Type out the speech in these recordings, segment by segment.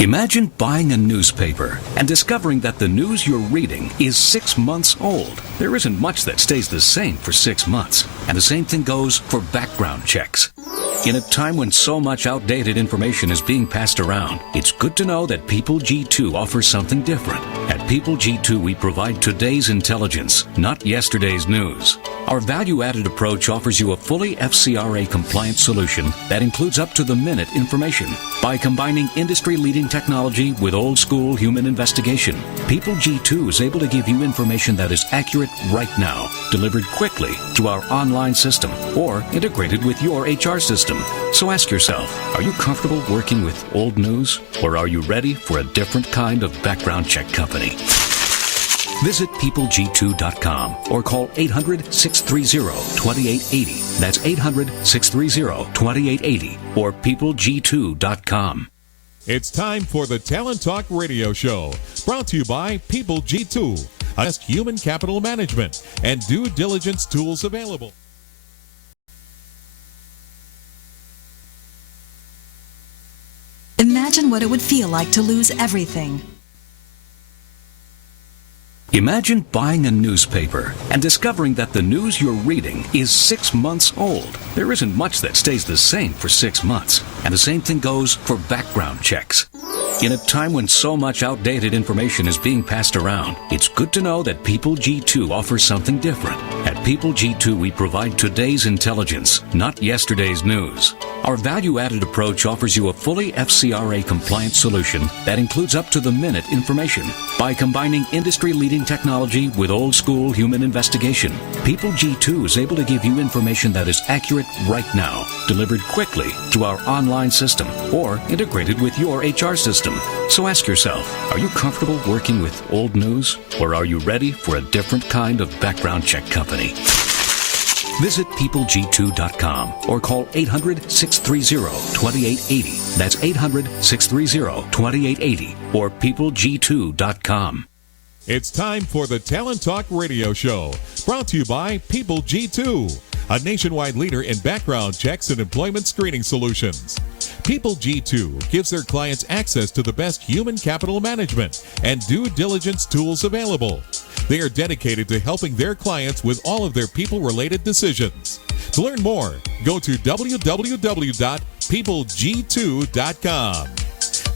Imagine buying a newspaper and discovering that the news you're reading is 6 months old. There isn't much that stays the same for 6 months, and the same thing goes for background checks. In a time when so much outdated information is being passed around, it's good to know that People G2 offers something different. At People G2, we provide today's intelligence, not yesterday's news. Our value-added approach offers you a fully FCRA-compliant solution that includes up-to-the-minute information. By combining industry-leading technology with old-school human investigation, People G2 is able to give you information that is accurate right now, delivered quickly through our online system, or integrated with your HR system. So ask yourself, are you comfortable working with old news, or are you ready for a different kind of background check company? Visit peopleg2.com or call 800-630-2880. That's 800-630-2880 or peopleg2.com. It's time for the Talent Talk Radio Show, brought to you by People G2, best human capital management and due diligence tools available. Imagine what it would feel like to lose everything. Imagine buying a newspaper and discovering that the news you're reading is 6 months old. There isn't much that stays the same for 6 months, and the same thing goes for background checks. In a time when so much outdated information is being passed around, it's good to know that People G2 offers something different. At People G2, we provide today's intelligence, not yesterday's news. Our value-added approach offers you a fully FCRA-compliant solution that includes up-to-the-minute information. By combining industry-leading technology with old-school human investigation, People G2 is able to give you information that is accurate right now, delivered quickly through our online system, or integrated with your HR system. So ask yourself, are you comfortable working with old news, or are you ready for a different kind of background check company? Visit peopleg2.com or call 800-630-2880. That's 800-630-2880 or peopleg2.com. It's time for the Talent Talk Radio Show, brought to you by People G2, a nationwide leader in background checks and employment screening solutions. People G2 gives their clients access to the best human capital management and due diligence tools available. They are dedicated to helping their clients with all of their people-related decisions. To learn more, go to www.peopleg2.com.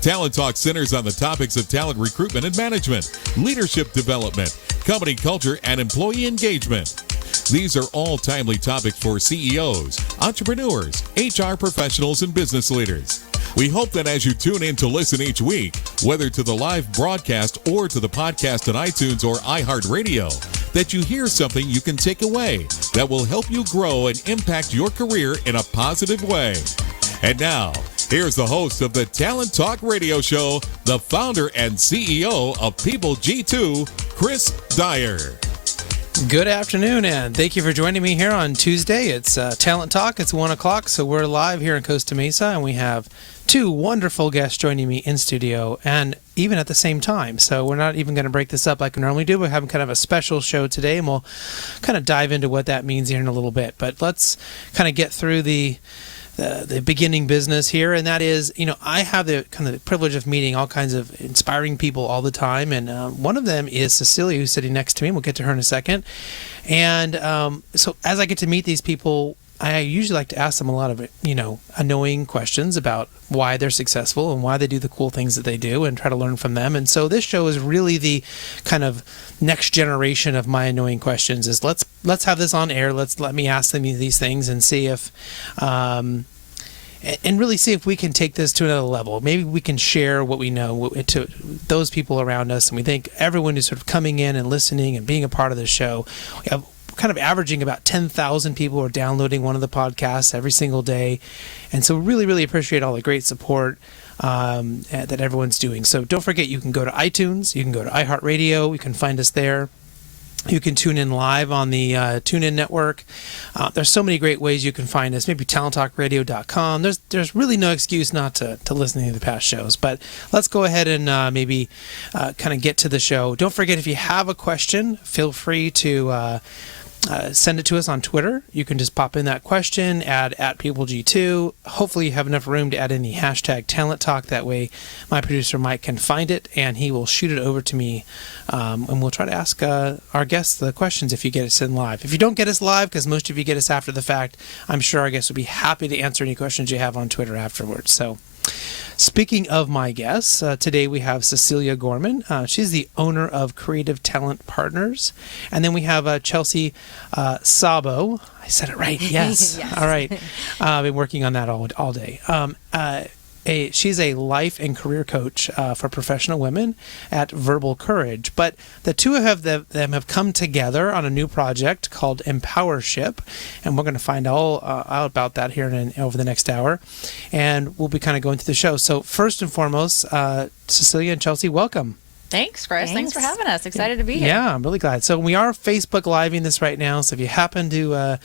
Talent Talk centers on the topics of talent recruitment and management, leadership development, company culture, and employee engagement. These are all timely topics for CEOs, entrepreneurs, HR professionals, and business leaders. We hope that as you tune in to listen each week, whether to the live broadcast or to the podcast on iTunes or iHeartRadio, that you hear something you can take away that will help you grow and impact your career in a positive way. And now, here's the host of the Talent Talk Radio Show, the founder and CEO of People G2, Chris Dyer. Good afternoon, and thank you for joining me here on Tuesday. It's Talent Talk. It's 1 o'clock, so we're live here in Costa Mesa, and we have two wonderful guests joining me in studio, and even at the same time. So we're not even going to break this up like we normally do. We're having kind of a special show today, and we'll kind of dive into what that means here in a little bit. But let's kind of get through the beginning business here, and that is, I have the kind of privilege of meeting all kinds of inspiring people all the time, and one of them is Cecilia, who's sitting next to me. We'll get to her in a second. And so as I get to meet these people, I usually like to ask them a lot of, annoying questions about why they're successful and why they do the cool things that they do, and try to learn from them. And so this show is really the kind of next generation of my annoying questions. Is let's have this on air. Let me ask them these things and see if, and really see if we can take this to another level. Maybe we can share what we know to those people around us. And we think everyone who's sort of coming in and listening and being a part of the show, we have kind of averaging about 10,000 people are downloading one of the podcasts every single day. And so really, really appreciate all the great support that everyone's doing. So don't forget, you can go to iTunes, you can go to iHeartRadio, you can find us there. You can tune in live on the TuneIn network. There's so many great ways you can find us. Maybe talenttalkradio.com. There's really no excuse not to listen to the past shows. But let's go ahead and maybe kind of get to the show. Don't forget, if you have a question, feel free to send it to us on Twitter. You can just pop in that question, add at PeopleG2. Hopefully you have enough room to add in the hashtag Talent Talk. That way my producer Mike can find it and he will shoot it over to me. And we'll try to ask our guests the questions if you get us in live. If you don't get us live, because most of you get us after the fact, I'm sure our guests will be happy to answer any questions you have on Twitter afterwards. So speaking of my guests, today we have Cecilia Gorman. She's the owner of Creative Talent Partners. And then we have Chelsea Szabo. I said it right, yes. Yes. All right. I've been working on that all day. She's a life and career coach for professional women at Verbal Courage. But the two of them have come together on a new project called Empowership, and we're going to find all out about that here over the next hour. And we'll be kind of going through the show. So first and foremost, Cecilia and Chelsea, welcome. Thanks, Chris. Thanks for having us. Excited to be here. Yeah, I'm really glad. So we are Facebook Living this right now. So if you happen to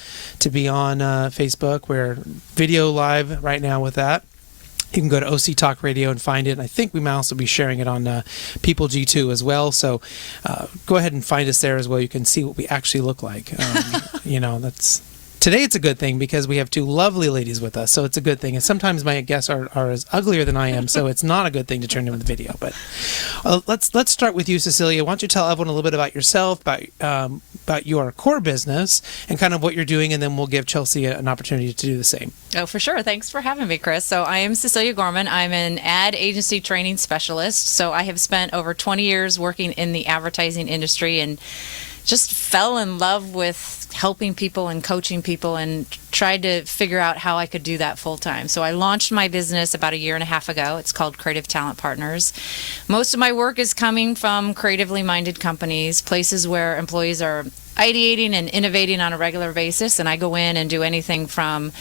be on Facebook, we're video live right now with that. You can go to OC Talk Radio and find it. And I think we might also be sharing it on People G2 as well. So go ahead and find us there as well. You can see what we actually look like. Today it's a good thing because we have two lovely ladies with us, so it's a good thing. And sometimes my guests are as uglier than I am, so it's not a good thing to turn them in the video. But let's start with you, Cecilia. Why don't you tell everyone a little bit about yourself, about your core business, and kind of what you're doing, and then we'll give Chelsea an opportunity to do the same. Oh, for sure. Thanks for having me, Chris. So I am Cecilia Gorman. I'm an ad agency training specialist. So I have spent over 20 years working in the advertising industry and just fell in love with helping people and coaching people and tried to figure out how I could do that full time. So I launched my business about a year and a half ago. It's called Creative Talent Partners. Most of my work is coming from creatively minded companies, places where employees are ideating and innovating on a regular basis, and I go in and do anything from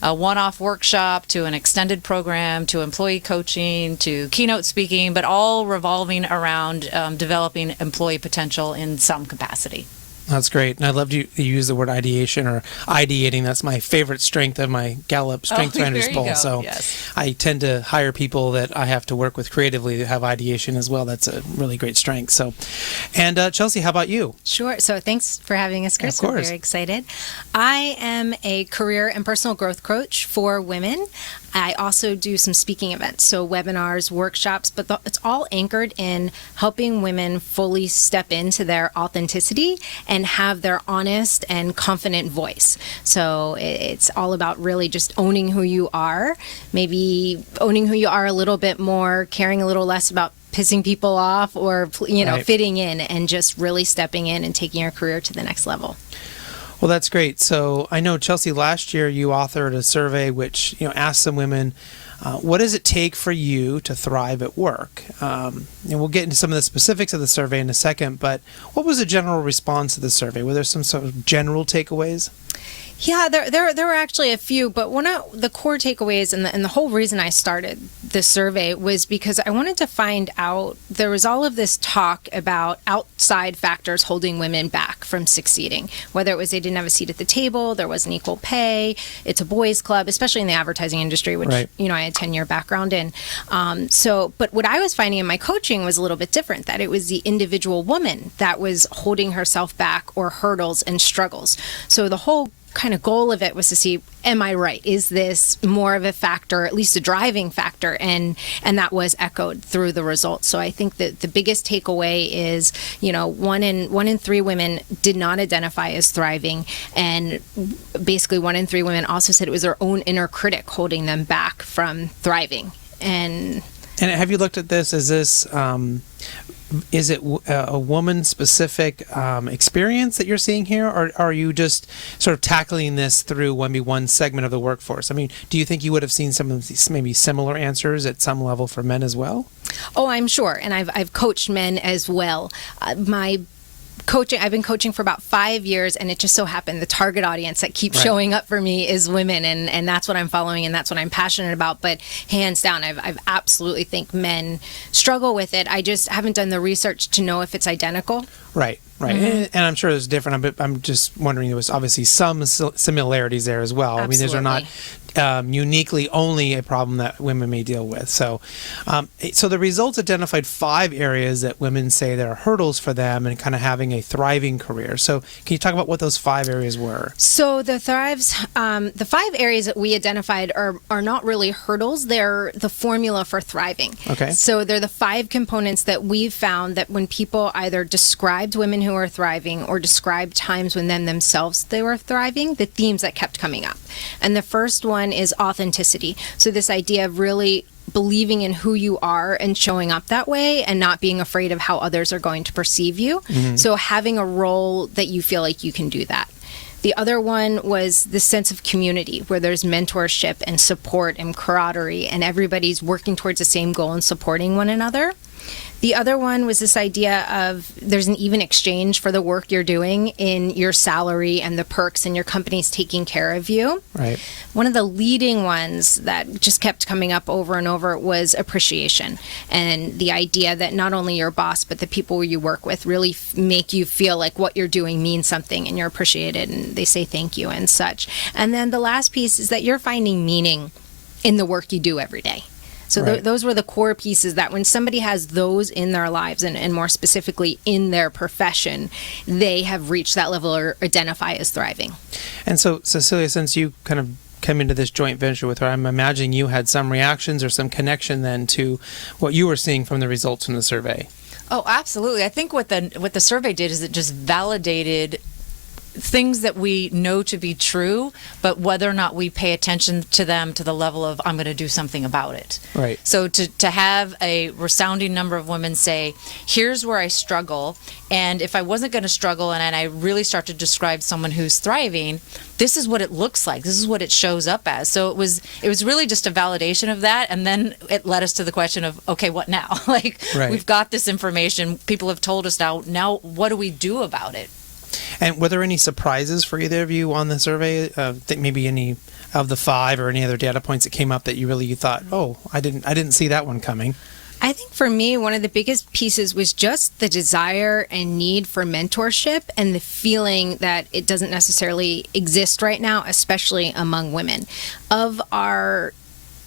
a one-off workshop to an extended program to employee coaching to keynote speaking, but all revolving around developing employee potential in some capacity. That's great. And I loved you use the word ideation or ideating. That's my favorite strength of my Gallup Strength Finders poll. So yes. I tend to hire people that I have to work with creatively that have ideation as well. That's a really great strength. So, and Chelsea, how about you? Sure. So thanks for having us, Chris. Of course. I'm very excited. I am a career and personal growth coach for women. I also do some speaking events, so webinars, workshops, but it's all anchored in helping women fully step into their authenticity and have their honest and confident voice. So it's all about really just owning who you are, maybe owning who you are a little bit more, caring a little less about pissing people off or, Right. fitting in and just really stepping in and taking your career to the next level. Well, that's great. So I know, Chelsea, last year you authored a survey which asked some women, what does it take for you to thrive at work? And we'll get into some of the specifics of the survey in a second, but what was the general response to the survey? Were there some sort of general takeaways? Yeah, there were actually a few, but one of the core takeaways and the whole reason I started this survey was because I wanted to find out, there was all of this talk about outside factors holding women back from succeeding, whether it was they didn't have a seat at the table, there wasn't equal pay, it's a boys' club, especially in the advertising industry, which, Right. I had a 10-year background in. But what I was finding in my coaching was a little bit different, that it was the individual woman that was holding herself back or hurdles and struggles. So the whole kind of goal of it was to see, am I right? Is this more of a factor, at least a driving factor? And that was echoed through the results. So I think that the biggest takeaway is, one in three women did not identify as thriving. And basically 1 in 3 women also said it was their own inner critic holding them back from thriving. And have you looked at this? Is it a woman-specific experience that you're seeing here, or are you just sort of tackling this through maybe one segment of the workforce? I mean, do you think you would have seen some of these maybe similar answers at some level for men as well? Oh, I'm sure, and I've coached men as well. I've been coaching for about 5 years, and it just so happened the target audience that keeps Right. showing up for me is women, and that's what I'm following, and that's what I'm passionate about. But hands down, I've absolutely think men struggle with it. I just haven't done the research to know if it's identical. Right. Mm-hmm. And I'm sure it's different. I'm just wondering, there was obviously some similarities there as well. I mean, these are not Absolutely. uniquely only a problem that women may deal with. So the results identified 5 areas that women say there are hurdles for them and kind of having a thriving career. So can you talk about what those 5 areas were? So the 5 areas that we identified are not really hurdles. They're the formula for thriving. Okay. So they're the 5 components that we've found that when people either described women who are thriving or described times when themselves they were thriving, the themes that kept coming up. And the first one is authenticity. So this idea of really believing in who you are and showing up that way and not being afraid of how others are going to perceive you. Mm-hmm. So having a role that you feel like you can do that. The other one was the sense of community where there's mentorship and support and camaraderie and everybody's working towards the same goal and supporting one another. The other one was this idea of there's an even exchange for the work you're doing in your salary and the perks and your company's taking care of you. Right. One of the leading ones that just kept coming up over and over was appreciation and the idea that not only your boss but the people you work with really make you feel like what you're doing means something and you're appreciated and they say thank you and such. And then the last piece is that you're finding meaning in the work you do every day. So right. Those were the core pieces that when somebody has those in their lives and more specifically in their profession, they have reached that level or identify as thriving. And so, Cecilia, since you kind of came into this joint venture with her, I'm imagining you had some reactions or some connection then to what you were seeing from the results from the survey. Oh, absolutely. I think what the survey did is it just validated things that we know to be true, but whether or not we pay attention to them to the level of I'm going to do something about it. Right. So to have a resounding number of women say, here's where I struggle, and if I wasn't going to struggle and I really start to describe someone who's thriving, this is what it looks like. This is what it shows up as. So it was really just a validation of that, and then it led us to the question of, okay, what now? Like, right. We've got this information. People have told us now what do we do about it? And were there any surprises for either of you on the survey? Maybe any of the 5 or any other data points that came up that you thought, oh, I didn't see that one coming? I think for me, one of the biggest pieces was just the desire and need for mentorship and the feeling that it doesn't necessarily exist right now, especially among women. Of our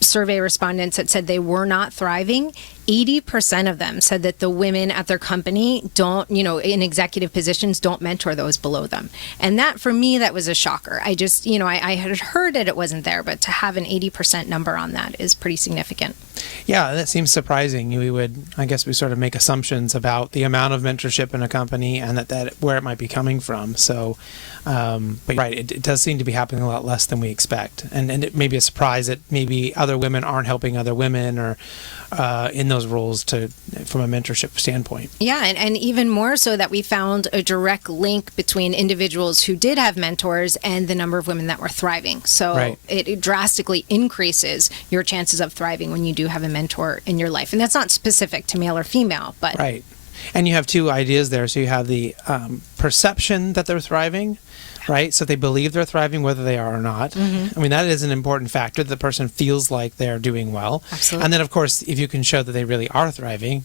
survey respondents that said they were not thriving, 80% of them said that the women at their company don't, in executive positions, don't mentor those below them. And that, for me, that was a shocker. I just, I had heard that it wasn't there, but to have an 80% number on that is pretty significant. Yeah, that seems surprising. I guess we sort of make assumptions about the amount of mentorship in a company and that where it might be coming from. So, but right, it does seem to be happening a lot less than we expect. And it may be a surprise that maybe other women aren't helping other women or in those roles from a mentorship standpoint. Yeah, and even more so that we found a direct link between individuals who did have mentors and the number of women that were thriving. So right. it drastically increases your chances of thriving when you do have a mentor in your life. And that's not specific to male or female, but... Right. And you have 2 ideas there. So you have the perception that they're thriving, right? So they believe they're thriving whether they are or not. Mm-hmm. I mean, that is an important factor. The person feels like they're doing well. Absolutely. And then, of course, if you can show that they really are thriving,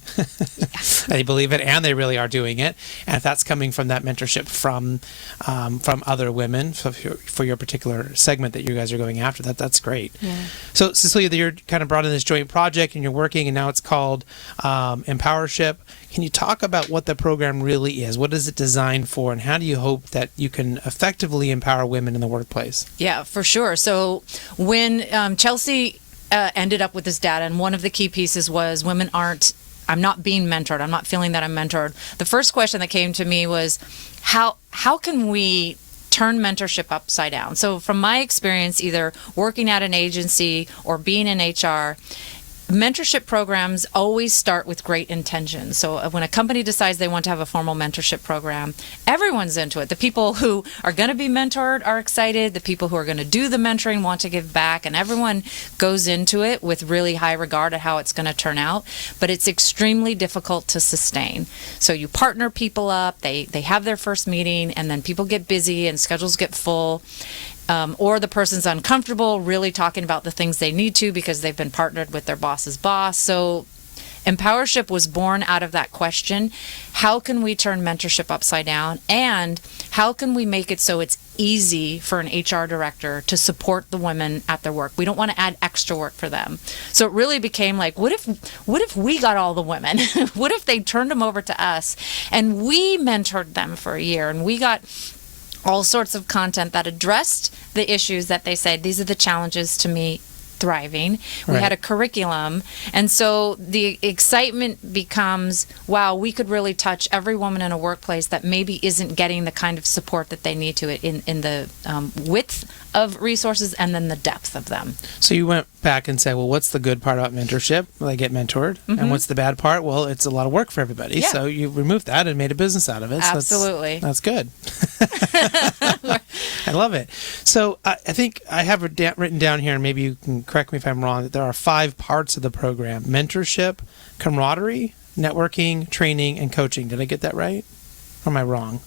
they believe it and they really are doing it. And if that's coming from that mentorship from other women for your particular segment that you guys are going after, that's great. Yeah. So, Cecilia, you're kind of brought in this joint project and you're working, and now it's called Empowership. Can you talk about what the program really is? What is it designed for, and how do you hope that you can effectively empower women in the workplace? Yeah, for sure. So when Chelsea ended up with this data, and one of the key pieces was I'm not being mentored. I'm not feeling that I'm mentored. The first question that came to me was, how can we turn mentorship upside down? So from my experience, either working at an agency or being in HR, mentorship programs always start with great intentions. So when a company decides they want to have a formal mentorship program, everyone's into it. The people who are going to be mentored are excited. The people who are going to do the mentoring want to give back, and everyone goes into it with really high regard at how it's going to turn out. But it's extremely difficult to sustain. So you partner people up, they have their first meeting, and then people get busy and schedules get full. Or the person's uncomfortable really talking about the things they need to because they've been partnered with their boss's boss. So Empowership was born out of that question. How can we turn mentorship upside down? And how can we make it so it's easy for an HR director to support the women at their work? We don't want to add extra work for them. So it really became like, what if we got all the women? What if they turned them over to us and we mentored them for a year, and we got all sorts of content that addressed the issues that they said, these are the challenges to me thriving. We Right. had a curriculum. And so the excitement becomes, wow, we could really touch every woman in a workplace that maybe isn't getting the kind of support that they need to it in the width of resources and then the depth of them. So you went back and said, well, what's the good part about mentorship? Well, they get mentored. And what's the bad part? Well, it's a lot of work for everybody. Yeah. So you removed that and made a business out of it. So Absolutely. That's good. I love it. So I think I have it written down here, and maybe you can correct me if I'm wrong, that there are 5 parts of the program: mentorship, camaraderie, networking, training, and coaching. Did I get that right? Or am I wrong?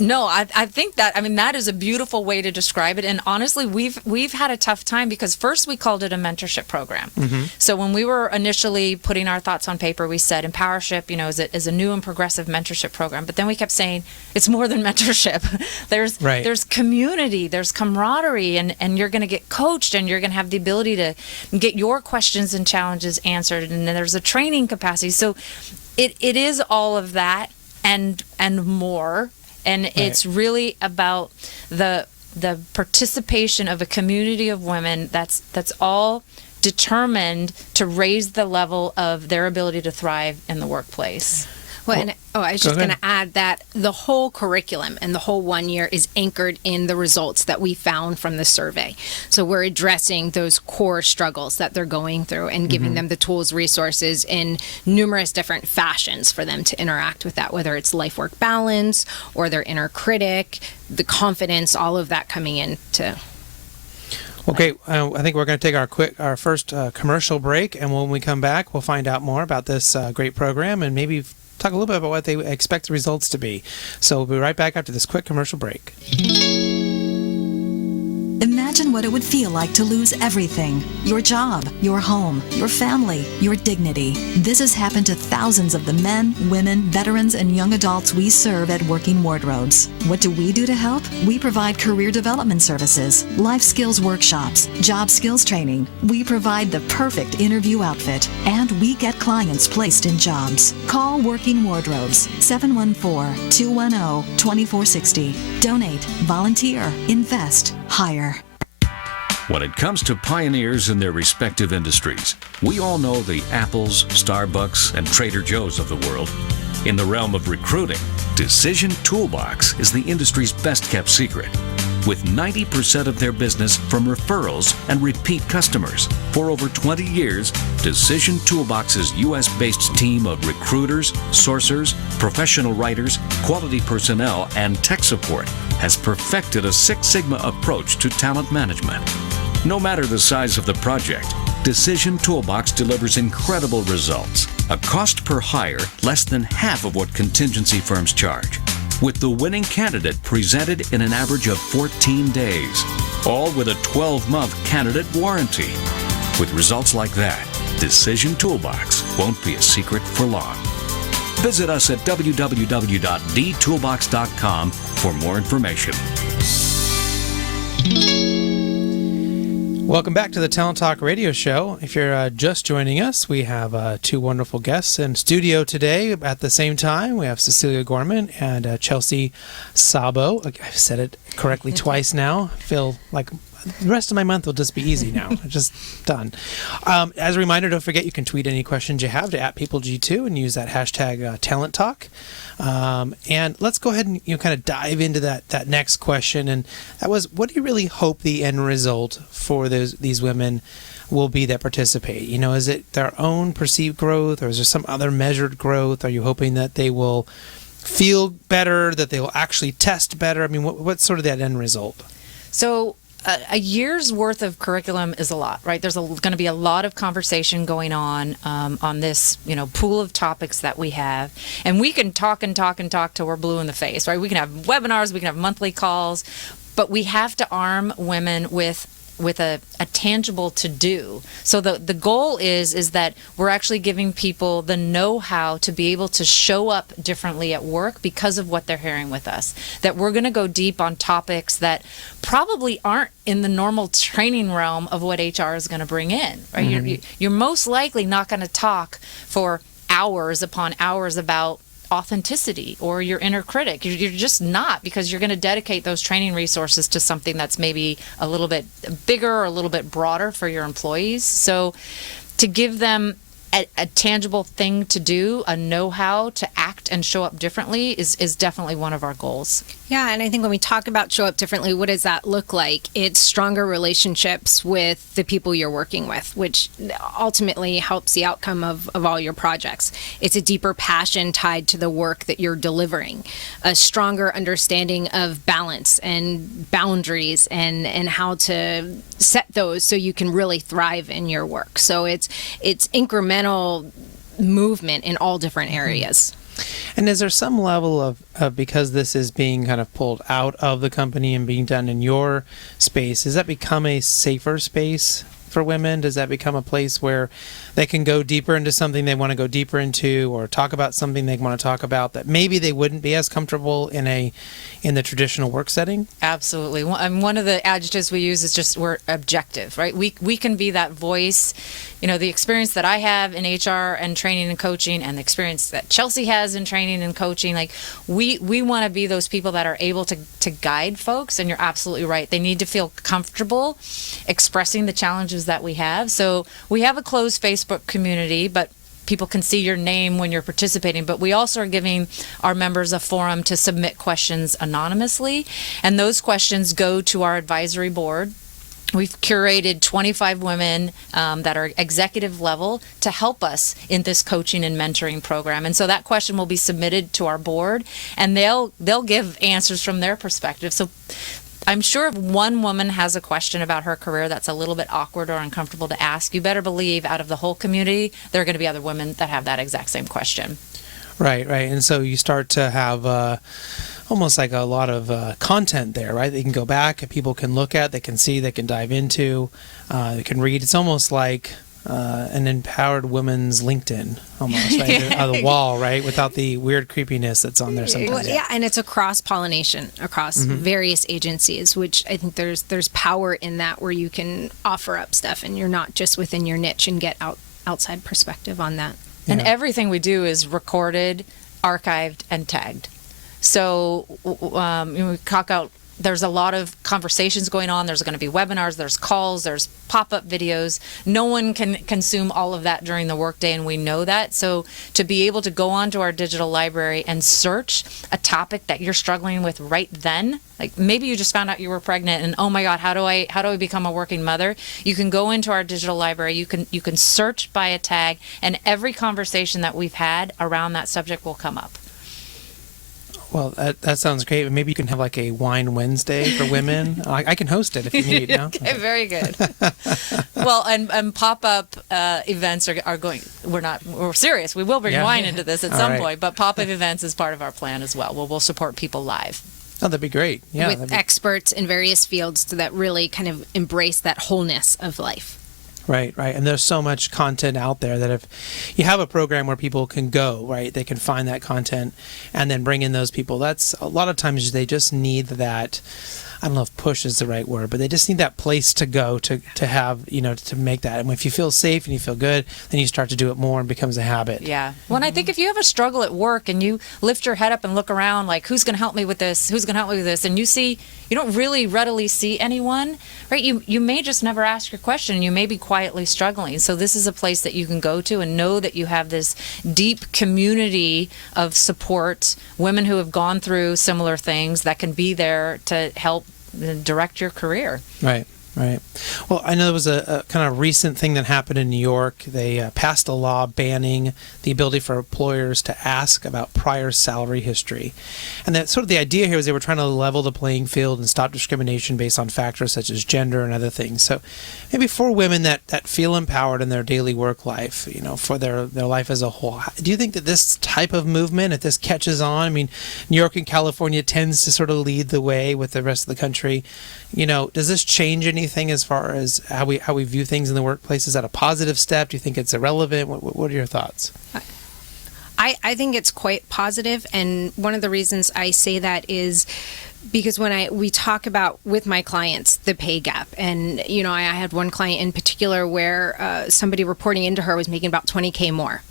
No, I think that is a beautiful way to describe it. And honestly, we've had a tough time because first we called it a mentorship program. So when we were initially putting our thoughts on paper, we said Empowership, is a new and progressive mentorship program. But then we kept saying it's more than mentorship. There's community, there's camaraderie, and you're going to get coached, and you're going to have the ability to get your questions and challenges answered. And then there's a training capacity. So it is all of that and more. And it's really about the participation of a community of women that's all determined to raise the level of their ability to thrive in the workplace. Well, I was just going to add that the whole curriculum and the whole 1 year is anchored in the results that we found from the survey. So we're addressing those core struggles that they're going through and giving them the tools, resources in numerous different fashions for them to interact with that, whether it's life-work balance or their inner critic, the confidence, all of that coming into. Okay, I think we're going to take our first commercial break, and when we come back, we'll find out more about this great program and maybe talk a little bit about what they expect the results to be. So we'll be right back after this quick commercial break. Imagine what it would feel like to lose everything: your job, your home, your family, your dignity. This has happened to thousands of the men, women, veterans, and young adults we serve at Working Wardrobes. What do we do to help? We provide career development services, life skills workshops, job skills training. We provide the perfect interview outfit, and we get clients placed in jobs. Call Working Wardrobes, 714-210-2460. Donate, volunteer, invest, hire. When it comes to pioneers in their respective industries, we all know the Apples, Starbucks, and Trader Joe's of the world. In the realm of recruiting, Decision Toolbox is the industry's best-kept secret, with 90% of their business from referrals and repeat customers. For over 20 years, Decision Toolbox's U.S.-based team of recruiters, sourcers, professional writers, quality personnel, and tech support has perfected a Six Sigma approach to talent management. No matter the size of the project, Decision Toolbox delivers incredible results. A cost per hire less than half of what contingency firms charge, with the winning candidate presented in an average of 14 days, all with a 12-month candidate warranty. With results like that, Decision Toolbox won't be a secret for long. Visit us at www.dtoolbox.com for more information. Welcome back to the Talent Talk Radio Show. If you're just joining us, we have 2 wonderful guests in studio today at the same time. We have Cecilia Gorman and Chelsea Szabo. I've said it correctly twice now. I feel like the rest of my month will just be easy now. Just done. As a reminder, don't forget you can tweet any questions you have to @PeopleG2 and use that hashtag Talent Talk. And let's go ahead and kind of dive into that next question. And that was, what do you really hope the end result for these women will be that participate? Is it their own perceived growth, or is there some other measured growth? Are you hoping that they will feel better, that they will actually test better? I mean, what's sort of that end result? So a year's worth of curriculum is a lot, right? There's going to be a lot of conversation going on this, pool of topics that we have. And we can talk and talk and talk till we're blue in the face, right? We can have webinars, we can have monthly calls, but we have to arm women with with a tangible to do. So the goal is that we're actually giving people the know-how to be able to show up differently at work because of what they're hearing with us. That we're going to go deep on topics that probably aren't in the normal training realm of what HR is going to bring in, right? You're most likely not going to talk for hours upon hours about authenticity or your inner critic. You're just not, because you're going to dedicate those training resources to something that's maybe a little bit bigger or a little bit broader for your employees. So to give them a tangible thing to do, a know-how to act and show up differently is definitely one of our goals. Yeah, and I think when we talk about show up differently, what does that look like? It's stronger relationships with the people you're working with, which ultimately helps the outcome of all your projects. It's a deeper passion tied to the work that you're delivering, a stronger understanding of balance and boundaries and how to set those so you can really thrive in your work. So it's incremental movement in all different areas. And is there some level of because this is being kind of pulled out of the company and being done in your space, does that become a safer space for women? Does that become a place where they can go deeper into something they want to go deeper into, or talk about something they want to talk about that maybe they wouldn't be as comfortable in the traditional work setting? Absolutely. One of the adjectives we use is just we're objective, right? We can be that voice. The experience that I have in HR and training and coaching, and the experience that Chelsea has in training and coaching, like we want to be those people that are able to guide folks. And you're absolutely right. They need to feel comfortable expressing the challenges that we have. So we have a closed Facebook community, but people can see your name when you're participating, but we also are giving our members a forum to submit questions anonymously, and those questions go to our advisory board. We've curated 25 women that are executive level to help us in this coaching and mentoring program. And so that question will be submitted to our board, and they'll give answers from their perspective. So I'm sure if one woman has a question about her career that's a little bit awkward or uncomfortable to ask, you better believe out of the whole community, there are going to be other women that have that exact same question. Right. And so you start to have almost like a lot of content there, right? They can go back, people can look at, they can see, they can dive into, they can read. It's almost like an empowered woman's LinkedIn, almost, right? On the wall, right? Without the weird creepiness that's on there sometimes. Well, yeah, and it's a cross-pollination across various agencies, which I think there's power in that, where you can offer up stuff and you're not just within your niche and get outside perspective on that. And everything we do is recorded, archived, and tagged. So we talk out. There's a lot of conversations going on. There's going to be webinars, there's calls, there's pop-up videos. No one can consume all of that during the workday, and we know that. So to be able to go onto our digital library and search a topic that you're struggling with right then, like maybe you just found out you were pregnant and, oh my God, how do I become a working mother? You can go into our digital library, you can search by a tag, and every conversation that we've had around that subject will come up. Well, that sounds great. Maybe you can have like a Wine Wednesday for women. I can host it if you need. No? Okay, very good. Well, and pop-up events are going. We're serious. We will bring wine into this at some point, but pop-up events is part of our plan as well. We'll support people live. Oh, that'd be great. Yeah, with experts in various fields that really kind of embrace that wholeness of life. Right. And there's so much content out there that if you have a program where people can go, right, they can find that content and then bring in those people. That's a lot of times they just need that. I don't know if push is the right word, but they just need that place to go to have, to make that. And if you feel safe and you feel good, then you start to do it more and it becomes a habit. Yeah. Well, and I think if you have a struggle at work and you lift your head up and look around like, who's going to help me with this? Who's going to help me with this? And you don't really readily see anyone, right? You may just never ask your question. You may be quietly struggling. So this is a place that you can go to and know that you have this deep community of support, women who have gone through similar things that can be there to help direct your career. Right. Well, I know there was a kind of recent thing that happened in New York. They passed a law banning the ability for employers to ask about prior salary history. And that sort of the idea here was they were trying to level the playing field and stop discrimination based on factors such as gender and other things. So maybe for women that feel empowered in their daily work life, for their life as a whole, do you think that this type of movement, if this catches on, I mean, New York and California tends to sort of lead the way with the rest of the country, does this change anything anything as far as how we view things in the workplace? Is that a positive step? Do you think it's irrelevant? What are your thoughts? I think it's quite positive, and one of the reasons I say that is because when we talk about with my clients the pay gap, and I had one client in particular where somebody reporting into her was making about $20K more,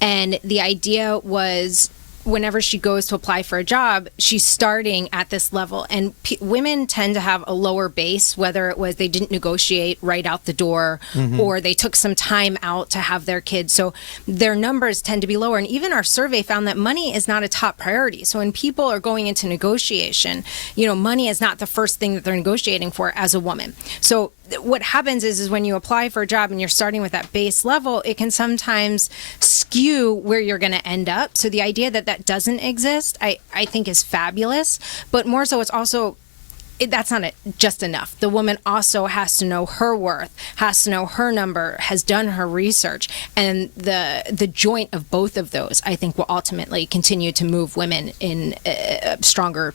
and the idea was whenever she goes to apply for a job, she's starting at this level. And women tend to have a lower base, whether it was they didn't negotiate right out the door or they took some time out to have their kids. So their numbers tend to be lower. And even our survey found that money is not a top priority. So when people are going into negotiation, money is not the first thing that they're negotiating for as a woman. So what happens is when you apply for a job and you're starting with that base level, it can sometimes skew where you're going to end up. So the idea that doesn't exist, I think is fabulous. But more so, it's also, that's not just enough. The woman also has to know her worth, has to know her number, has done her research. And the joint of both of those, I think, will ultimately continue to move women in a stronger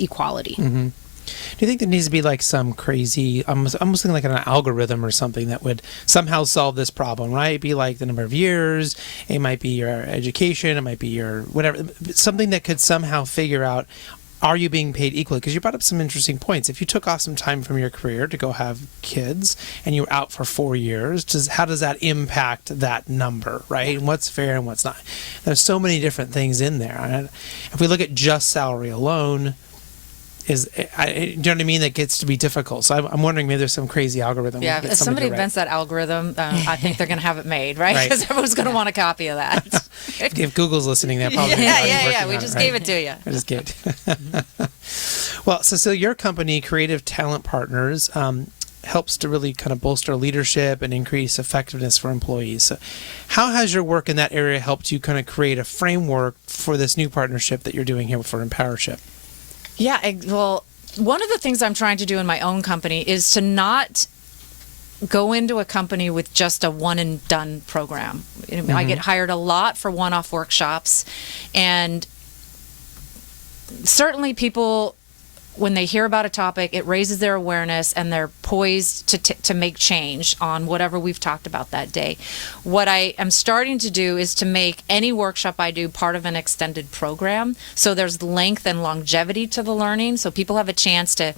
equality. Mm-hmm. Do you think there needs to be like some crazy, almost thinking like an algorithm or something that would somehow solve this problem, right? It'd be like the number of years, it might be your education, it might be your whatever, something that could somehow figure out, are you being paid equally? Because you brought up some interesting points. If you took off some time from your career to go have kids and you were out for 4 years, how does that impact that number, right? And what's fair and what's not? There's so many different things in there. And if we look at just salary alone, do you know what I mean? That gets to be difficult. So I'm wondering maybe there's some crazy algorithm. Yeah, if somebody invents that algorithm, I think they're going to have it made, right? Because everyone's going to want a copy of that. If Google's listening, they're probably we just gave it to you. I just kidding. Well, Cecilia, your company, Creative Talent Partners, helps to really kind of bolster leadership and increase effectiveness for employees. So how has your work in that area helped you kind of create a framework for this new partnership that you're doing here for Empowership? Yeah, well, one of the things I'm trying to do in my own company is to not go into a company with just a one-and-done program. I get hired a lot for one-off workshops, and certainly people, when they hear about a topic, it raises their awareness and they're poised to make change on whatever we've talked about that day. What I am starting to do is to make any workshop I do part of an extended program. So there's length and longevity to the learning. So people have a chance to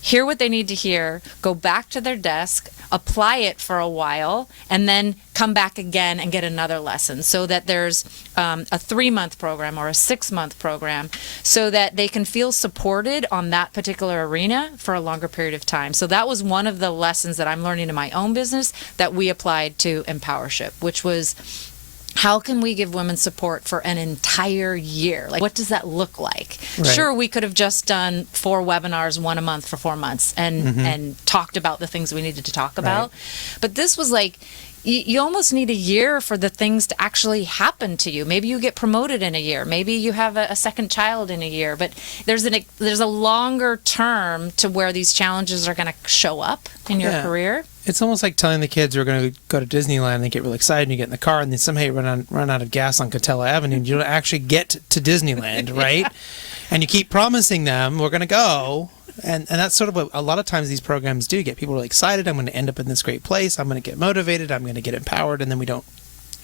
hear what they need to hear, go back to their desk, apply it for a while, and then come back again and get another lesson, so that there's a 3-month program or a 6-month program, so that they can feel supported on that particular arena for a longer period of time. So that was one of the lessons that I'm learning in my own business that we applied to Empowership, which was, how can we give women support for an entire year? Like, what does that look like? Right. Sure, we could have just done 4 webinars, 1 a month for 4 months, and talked about the things we needed to talk about. Right. But this was like, you almost need a year for the things to actually happen to you. Maybe you get promoted in a year. Maybe you have a second child in a year. But there's a longer term to where these challenges are going to show up in your career. It's almost like telling the kids who are going to go to Disneyland and they get really excited and you get in the car and then somehow you run out of gas on Catella Avenue and you don't actually get to Disneyland, right? And you keep promising them, we're going to go. And that's sort of what a lot of times these programs do. Get people really excited. I'm going to end up in this great place. I'm going to get motivated. I'm going to get empowered. And then we don't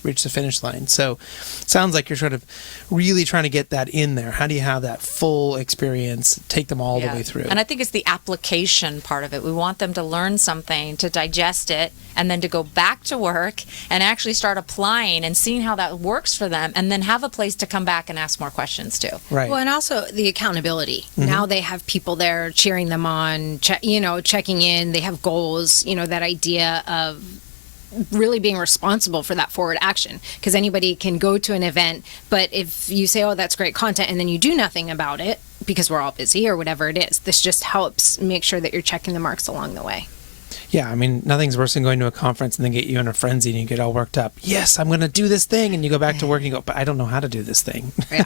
reach the finish line. So it sounds like you're sort of really trying to get that in there. How do you have that full experience, take them all the way through? And I think it's the application part of it. We want them to learn something, to digest it, and then to go back to work and actually start applying and seeing how that works for them, and then have a place to come back and ask more questions too. Right. Well, and also the accountability. Now they have people there cheering them on, checking in. They have goals, that idea of really being responsible for that forward action, because anybody can go to an event, but if you say, oh, that's great content, and then you do nothing about it because we're all busy or whatever it is, this just helps make sure that you're checking the marks along the way. Yeah, I mean, nothing's worse than going to a conference and then get you in a frenzy and you get all worked up. Yes, I'm going to do this thing. And you go back to work and you go, but I don't know how to do this thing. Yeah.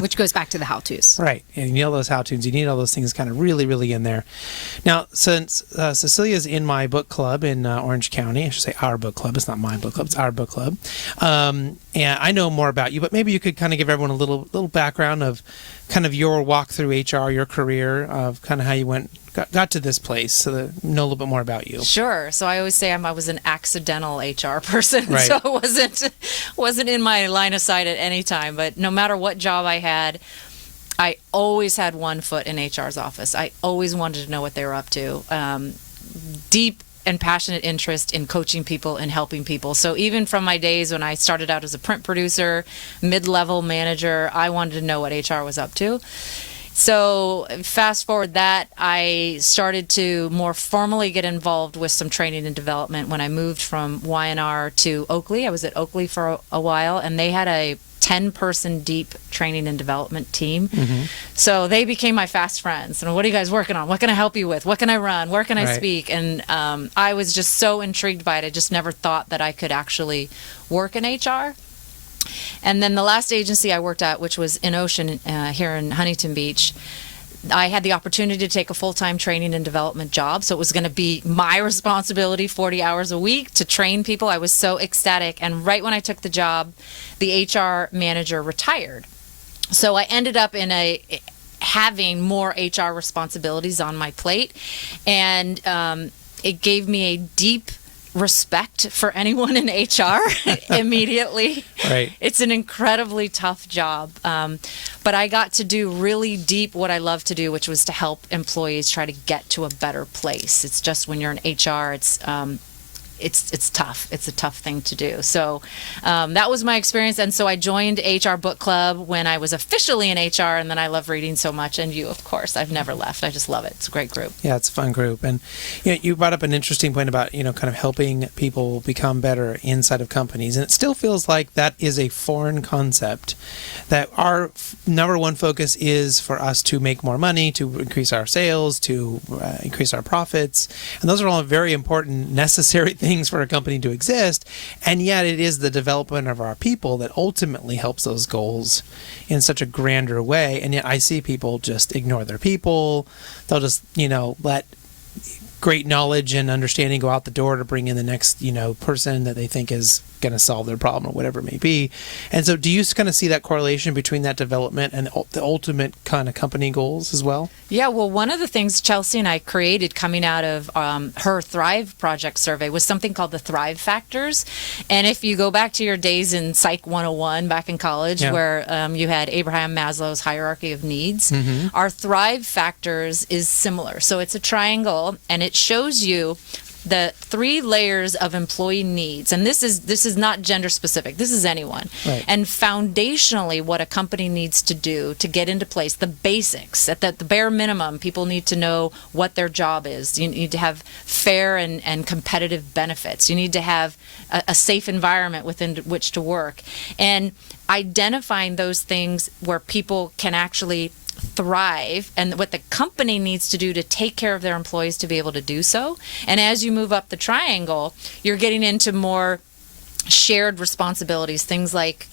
Which goes back to the how-tos. Right. And you need all those how-tos. You need all those things kind of really, really in there. Now, since Cecilia's in my book club in Orange County, I should say our book club. It's not my book club. It's our book club. And I know more about you, but maybe you could kind of give everyone a little background of kind of your walk through HR, your career, of kind of how you went got to this place, so that know a little bit more about you. Sure. So I always say I was an accidental HR person, Right. so it wasn't in my line of sight at any time. But no matter what job I had, I always had one foot in HR's office. I always wanted to know what they were up to. Deep and passionate interest in coaching people and helping people. So even from my days when I started out as a print producer, mid-level manager, I wanted to know what HR was up to. So fast forward that, I started to more formally get involved with some training and development when I moved from Y&R to Oakley. I was at Oakley for a while, and they had a 10-person deep training and development team. So they became my fast friends. And what are you guys working on? What can I help you with? What can I run? Where can I Right. speak? And I was just so intrigued by it. I just never thought that I could actually work in HR. And then the last agency I worked at, which was in Ocean here in Huntington Beach, I had the opportunity to take a full-time training and development job. So it was going to be my responsibility 40 hours a week to train people. I was so ecstatic. And right when I took the job, the HR manager retired. So I ended up having more HR responsibilities on my plate. And it gave me a deep respect for anyone in HR immediately. Right. It's an incredibly tough job. But I got to do really deep what I love to do, which was to help employees try to get to a better place. It's just when you're in HR, it's tough. It's a tough thing to do. So that was my experience. And so I joined HR Book Club when I was officially in HR, and then I love reading so much. And you, of course, I've never left. I just love it. It's a great group. Yeah, it's a fun group. And you brought up an interesting point about, kind of helping people become better inside of companies. And it still feels like that is a foreign concept, that our number one focus is for us to make more money, to increase our sales, to increase our profits. And those are all very important, necessary things for a company to exist. And yet it is the development of our people that ultimately helps those goals in such a grander way. And yet I see people just ignore their people. They'll just, let great knowledge and understanding go out the door to bring in the next, person that they think is going to solve their problem or whatever it may be. And so do you kind of see that correlation between that development and the ultimate kind of company goals as well? Yeah, well, one of the things Chelsea and I created coming out of her Thrive Project survey was something called the Thrive Factors. And if you go back to your days in Psych 101 back in college, where you had Abraham Maslow's hierarchy of needs, our Thrive Factors is similar. So it's a triangle, and it shows you the 3 layers of employee needs. And this is not gender specific. This is anyone. Right. And foundationally, what a company needs to do to get into place, the basics, at the bare minimum, people need to know what their job is. You need to have fair and competitive benefits. You need to have a safe environment within which to work. And identifying those things where people can actually thrive, and what the company needs to do to take care of their employees to be able to do so. And as you move up the triangle, you're getting into more shared responsibilities, things like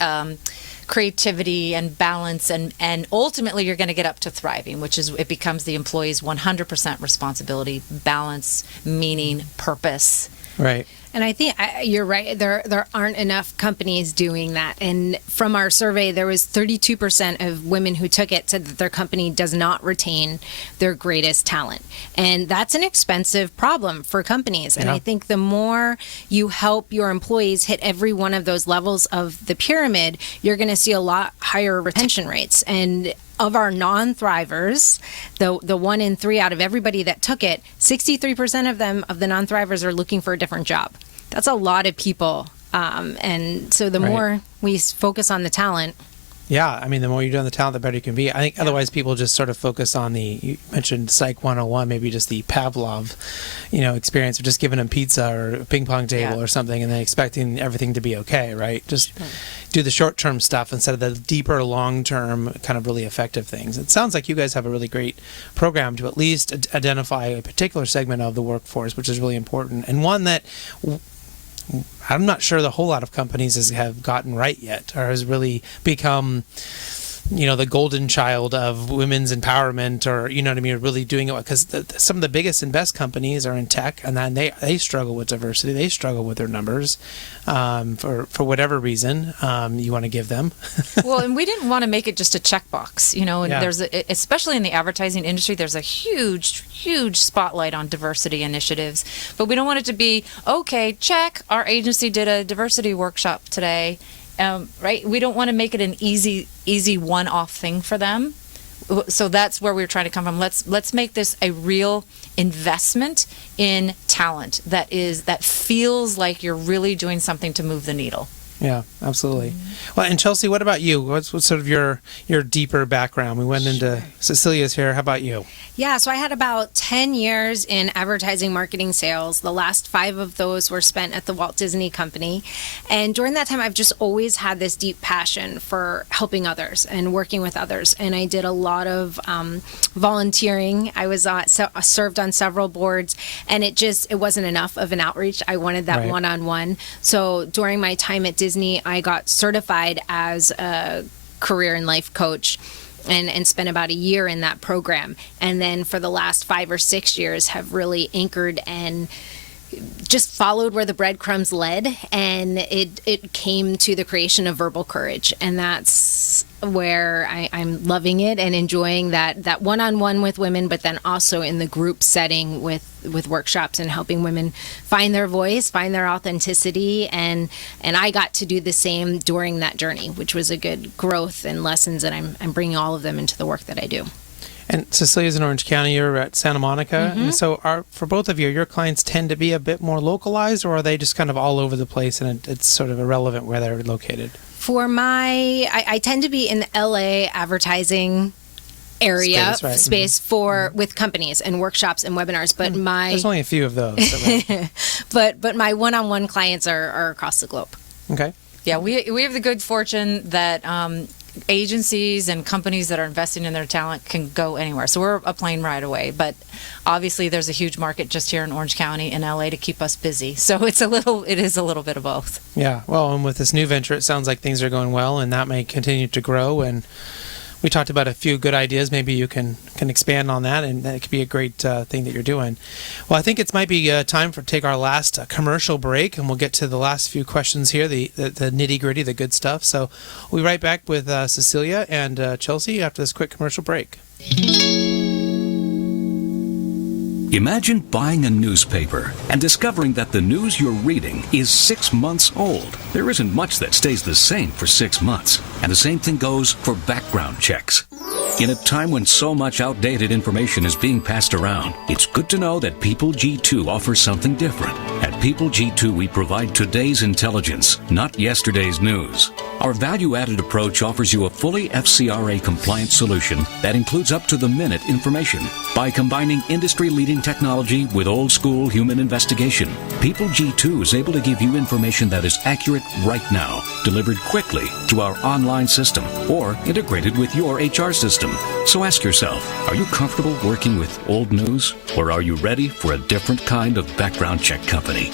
creativity and balance, and ultimately you're going to get up to thriving, which is, it becomes the employee's 100% responsibility, balance, meaning, purpose. Right. And I think you're right. There aren't enough companies doing that. And from our survey, there was 32% of women who took it said that their company does not retain their greatest talent. And that's an expensive problem for companies. And I think the more you help your employees hit every one of those levels of the pyramid, you're going to see a lot higher retention rates. And of our non-thrivers, the 1 in 3 out of everybody that took it, 63% of them, of the non-thrivers, are looking for a different job. That's a lot of people. And so the more we focus on the talent. Yeah, I mean, the more you do on the talent, the better you can be. I think otherwise people just sort of focus on you mentioned Psych 101, maybe just the Pavlov, experience of just giving them pizza or a ping pong table or something and then expecting everything to be okay, right? Just do the short-term stuff instead of the deeper, long-term, kind of really effective things. It sounds like you guys have a really great program to at least identify a particular segment of the workforce, which is really important, and one that I'm not sure the whole lot of companies have gotten right yet, or has really become the golden child of women's empowerment, or what I mean, really doing it, because some of the biggest and best companies are in tech, and then they struggle with diversity, they struggle with their numbers, for whatever reason you want to give them. Well, and we didn't want to make it just a checkbox, and there's especially in the advertising industry, there's a huge spotlight on diversity initiatives, but we don't want it to be, okay, check, our agency did a diversity workshop today. Right? We don't want to make it an easy one-off thing for them. So that's where we're trying to come from. Let's make this a real investment in talent that feels like you're really doing something to move the needle. Yeah, absolutely. Well, and Chelsea, what about you? What's sort of your deeper background? We went into Cecilia's here. How about you? Yeah, so I had about 10 years in advertising, marketing, sales. The last 5 of those were spent at the Walt Disney Company. And during that time, I've just always had this deep passion for helping others and working with others. And I did a lot of volunteering. I was served on several boards, and it wasn't enough of an outreach. I wanted that one-on-one. So during my time at Disney, I got certified as a career and life coach, and spent about a year in that program. And then for the last 5 or 6 years have really anchored and just followed where the breadcrumbs led, and it came to the creation of Verbal Courage. And that's where I'm loving it and enjoying that one-on-one with women, but then also in the group setting with workshops and helping women find their voice, find their authenticity. And I got to do the same during that journey, which was a good growth and lessons, and I'm bringing all of them into the work that I do. And Cecilia's in Orange County, you're at Santa Monica. Mm-hmm. And so for both of you, your clients tend to be a bit more localized, or are they just kind of all over the place and it's sort of irrelevant where they're located? For I tend to be in the LA advertising area space with companies and workshops and webinars, but there's only a few of those. but my one-on-one clients are across the globe. Okay. Yeah, we have the good fortune that agencies and companies that are investing in their talent can go anywhere. So we're a plane ride away, but obviously there's a huge market just here in Orange County and LA to keep us busy. So it is a little bit of both. Yeah. Well, and with this new venture, it sounds like things are going well, and that may continue to grow. And we talked about a few good ideas. Maybe you can expand on that, and that could be a great thing that you're doing. Well, I think it might be time to take our last commercial break, and we'll get to the last few questions here, the nitty-gritty, the good stuff. So we'll be right back with Cecilia and Chelsea after this quick commercial break. Imagine buying a newspaper and discovering that the news you're reading is 6 months old. There isn't much that stays the same for 6 months, and the same thing goes for background checks. In a time when so much outdated information is being passed around, it's good to know that People G2 offers something different. At People G2, we provide today's intelligence, not yesterday's news. Our value-added approach offers you a fully FCRA-compliant solution that includes up-to-the-minute information. By combining industry-leading technology with old-school human investigation, People G2 is able to give you information that is accurate right now, delivered quickly through our online system, or integrated with your HR system. So ask yourself, are you comfortable working with old news, or are you ready for a different kind of background check company?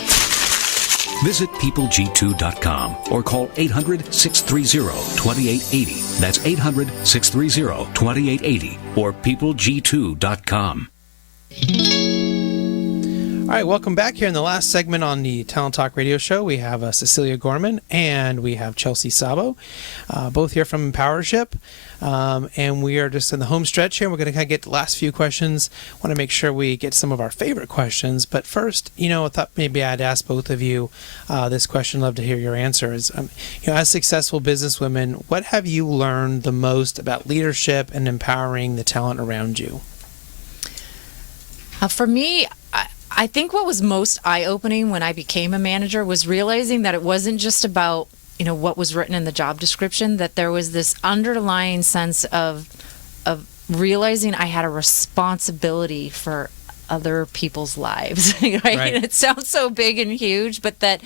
Visit peopleg2.com or call 800-630-2880. That's 800-630-2880 or peopleg2.com. All right, welcome back here in the last segment on the Talent Talk Radio Show. We have Cecilia Gorman and we have Chelsea Szabo, both here from Empowership. And we are just in the home stretch here. We're going to kind of get the last few questions. Want to make sure we get some of our favorite questions. But first, I thought maybe I'd ask both of you this question. Love to hear your answers. As successful businesswomen, what have you learned the most about leadership and empowering the talent around you? For me, I think what was most eye-opening when I became a manager was realizing that it wasn't just about, what was written in the job description, that there was this underlying sense of realizing I had a responsibility for other people's lives, right? And it sounds so big and huge, but that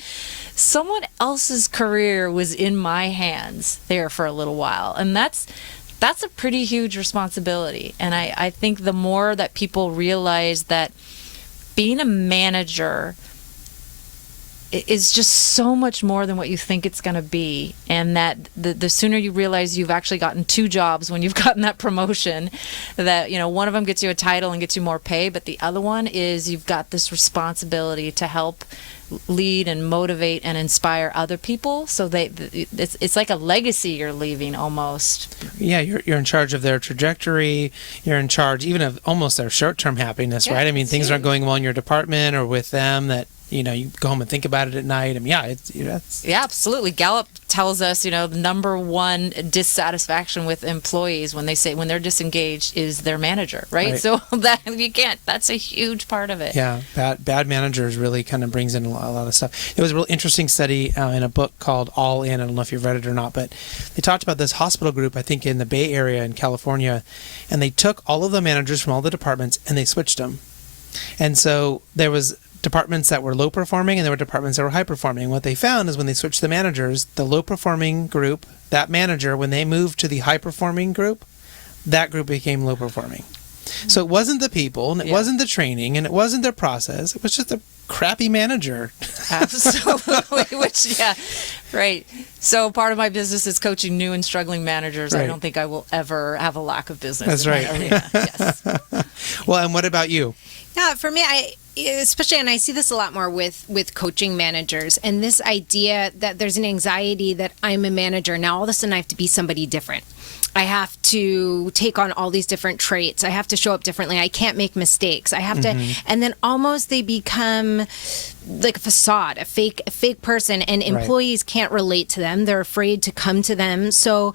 someone else's career was in my hands there for a little while. And that's a pretty huge responsibility. And I think the more that people realize that being a manager is just so much more than what you think it's going to be. And that the sooner you realize you've actually gotten 2 jobs when you've gotten that promotion, that, one of them gets you a title and gets you more pay, but the other one is you've got this responsibility to help lead and motivate and inspire other people. So it's like a legacy you're leaving almost. Yeah, you're in charge of their trajectory. You're in charge even of almost their short-term happiness, right? I mean, things aren't going well in your department or with them that, you go home and think about it at night. I mean, yeah, absolutely. Gallup tells us, the number one dissatisfaction with employees when they're disengaged is their manager, right? So that's a huge part of it. Yeah, bad managers really kind of brings in a lot of stuff. There was a real interesting study in a book called All In. I don't know if you've read it or not, but they talked about this hospital group, I think in the Bay Area in California, and they took all of the managers from all the departments and they switched them. And so there was departments that were low performing and there were departments that were high performing. What they found is when they switched the managers, the low performing group, that manager, when they moved to the high performing group, that group became low performing. So it wasn't the people and it wasn't the training and it wasn't their process. It was just a crappy manager. Absolutely. Right. So part of my business is coaching new and struggling managers. Right. I don't think I will ever have a lack of business. That's right. Yes. Well, and what about you? Yeah, for me, especially, and I see this a lot more with coaching managers, and this idea that there's an anxiety that I'm a manager. Now all of a sudden I have to be somebody different. I have to take on all these different traits. I have to show up differently. I can't make mistakes. I have to, and then almost they become like a facade, a fake person, and employees can't relate to them. They're afraid to come to them. So,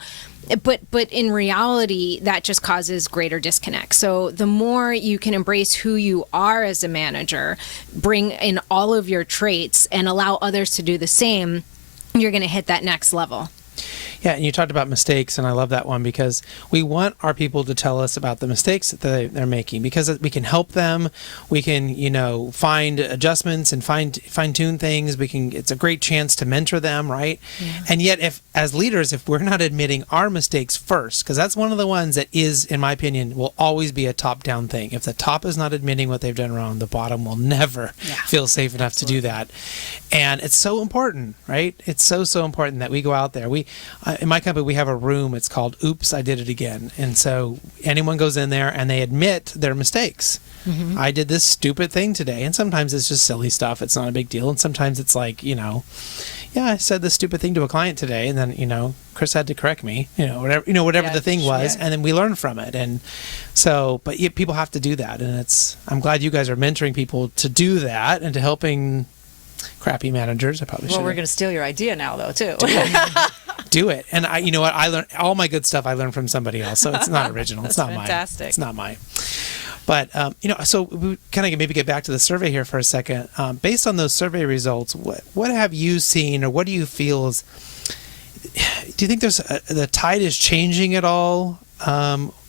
but in reality, that just causes greater disconnect. So the more you can embrace who you are as a manager, bring in all of your traits, and allow others to do the same, you're going to hit that next level. Yeah, and you talked about mistakes, and I love that one because we want our people to tell us about the mistakes that they're making because we can help them. We can, find adjustments and fine-tune things. It's a great chance to mentor them, right? Yeah. And yet, as leaders, if we're not admitting our mistakes first, because that's one of the ones that is, in my opinion, will always be a top-down thing. If the top is not admitting what they've done wrong, the bottom will never feel safe enough to do that. And it's so important, right? It's so important that we go out there. In my company, we have a room. It's called Oops, I Did It Again. And so anyone goes in there and they admit their mistakes. Mm-hmm. I did this stupid thing today. And sometimes it's just silly stuff. It's not a big deal. And sometimes it's like, I said this stupid thing to a client today. And then, Chris had to correct me, whatever the thing was. And then we learn from it. And so, but people have to do that. And I'm glad you guys are mentoring people to do that and to helping crappy managers. I probably should. Well, we're going to steal your idea now, though, too. Do it. And I learned all my good stuff I learned from somebody else. So it's not original. It's not fantastic. Mine. It's not mine. But, so we kind of maybe get back to the survey here for a second. Based on those survey results, what have you seen or what do you feel is, do you think the tide is changing at all?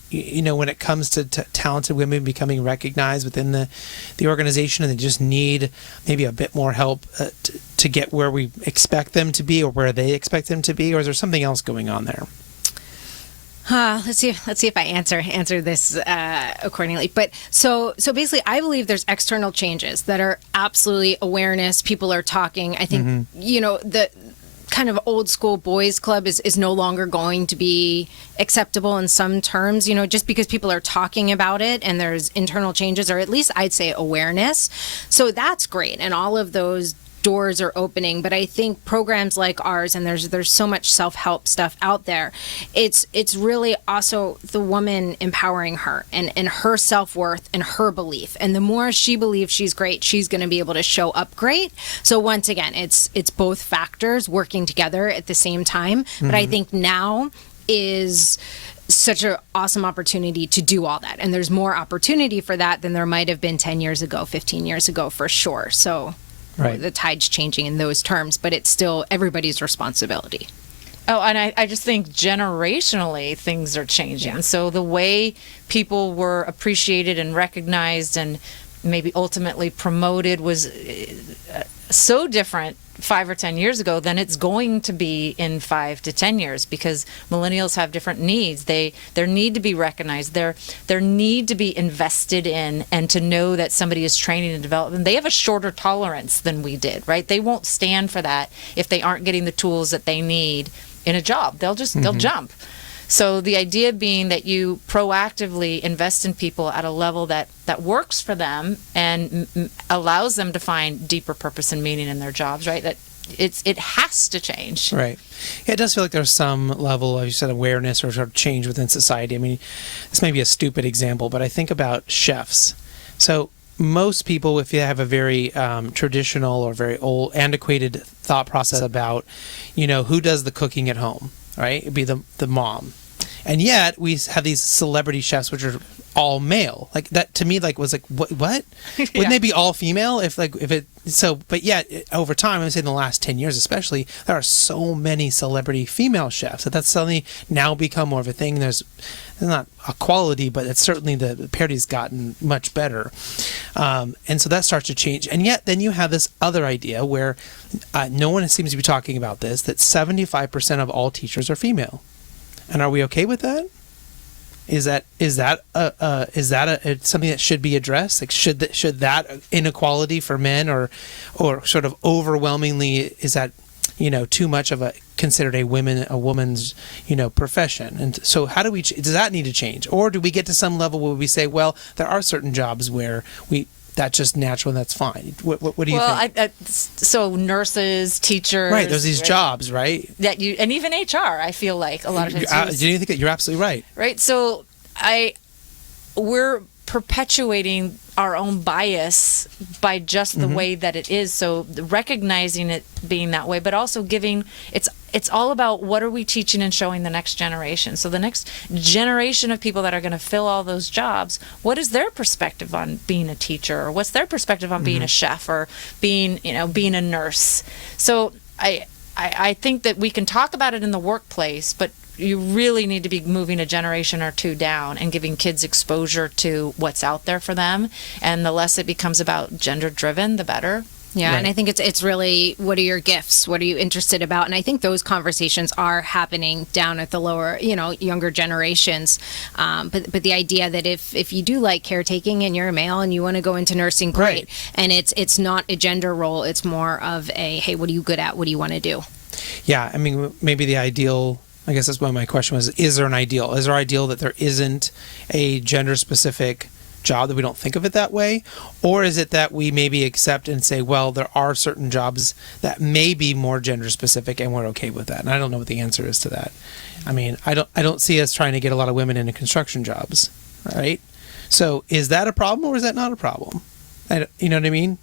When it comes to talented women becoming recognized within the organization and they just need maybe a bit more help to get where we expect them to be or where they expect them to be, or is there something else going on there? Let's see if I answer this accordingly. But so basically, I believe there's external changes that are absolutely awareness. People are talking. I think, the kind of old school boys club is no longer going to be acceptable in some terms, just because people are talking about it and there's internal changes, or at least I'd say awareness. So that's great. And all of those doors are opening, but I think programs like ours, and there's so much self-help stuff out there, it's really also the woman empowering her and her self-worth and her belief, and the more she believes she's great, she's going to be able to show up great. So once again, it's both factors working together at the same time. But I think now is such an awesome opportunity to do all that, and there's more opportunity for that than there might have been 10 years ago, 15 years ago, for sure. So right. The tide's changing in those terms, but it's still everybody's responsibility. Oh, and I just think generationally things are changing. Yeah. So the way people were appreciated and recognized and maybe ultimately promoted was so different 5 or 10 years ago than it's going to be in 5 to 10 years, because millennials have different needs. Their need to be recognized, their need to be invested in, and to know that somebody is training and developing. They have a shorter tolerance than we did, right? They won't stand for that if they aren't getting the tools that they need in a job. They'll jump. So the idea being that you proactively invest in people at a level that works for them and allows them to find deeper purpose and meaning in their jobs, right? That it has to change. Right. Yeah, it does feel like there's some level of, you said, awareness or sort of change within society. I mean, this may be a stupid example, but I think about chefs. So most people, if you have a very traditional or very old, antiquated thought process about, who does the cooking at home, right? It'd be the mom. And yet we have these celebrity chefs, which are all male. Like that to me, was what? Yeah. Wouldn't they be all female? But yet over time, I would say in the last 10 years especially, there are so many celebrity female chefs that's suddenly now become more of a thing. There's not equality, but it's certainly the parity's gotten much better. And so that starts to change. And yet then you have this other idea where no one seems to be talking about this, that 75% of all teachers are female. And are we okay with that? Is that something that should be addressed? Like should that inequality for men or sort of overwhelmingly, is that too much of a considered a woman's profession? And so how does that need to change, or do we get to some level where we say, well, there are certain jobs where that's just natural and that's fine? What do you think? So nurses, teachers, right? There's these jobs, right? That and even HR. I feel like a lot of times. Do you think that you're absolutely right? Right. So we're perpetuating our own bias by just the way that it is. So recognizing it being that way, but also giving it's all about what are we teaching and showing the next generation. So the next generation of people that are going to fill all those jobs, what is their perspective on being a teacher, or what's their perspective on being a chef, or being a nurse? So I think that we can talk about it in the workplace, but you really need to be moving a generation or two down and giving kids exposure to what's out there for them. And the less it becomes about gender driven, the better. Yeah, Right. and I think it's really, what are your gifts? What are you interested about? And I think those conversations are happening down at the lower, younger generations. But the idea that if you do like caretaking and you're a male and you want to go into nursing, great. Right. And it's not a gender role. It's more of a, hey, what are you good at? What do you want to do? Yeah, I mean, maybe the ideal, I guess that's why my question was, is there an ideal? Is there an ideal that there isn't a gender-specific job, that we don't think of it that way? Or is it that we maybe accept and say, well, there are certain jobs that may be more gender-specific and we're okay with that? And I don't know what the answer is to that. I mean, I don't see us trying to get a lot of women into construction jobs, right? So is that a problem, or is that not a problem? You know what I mean?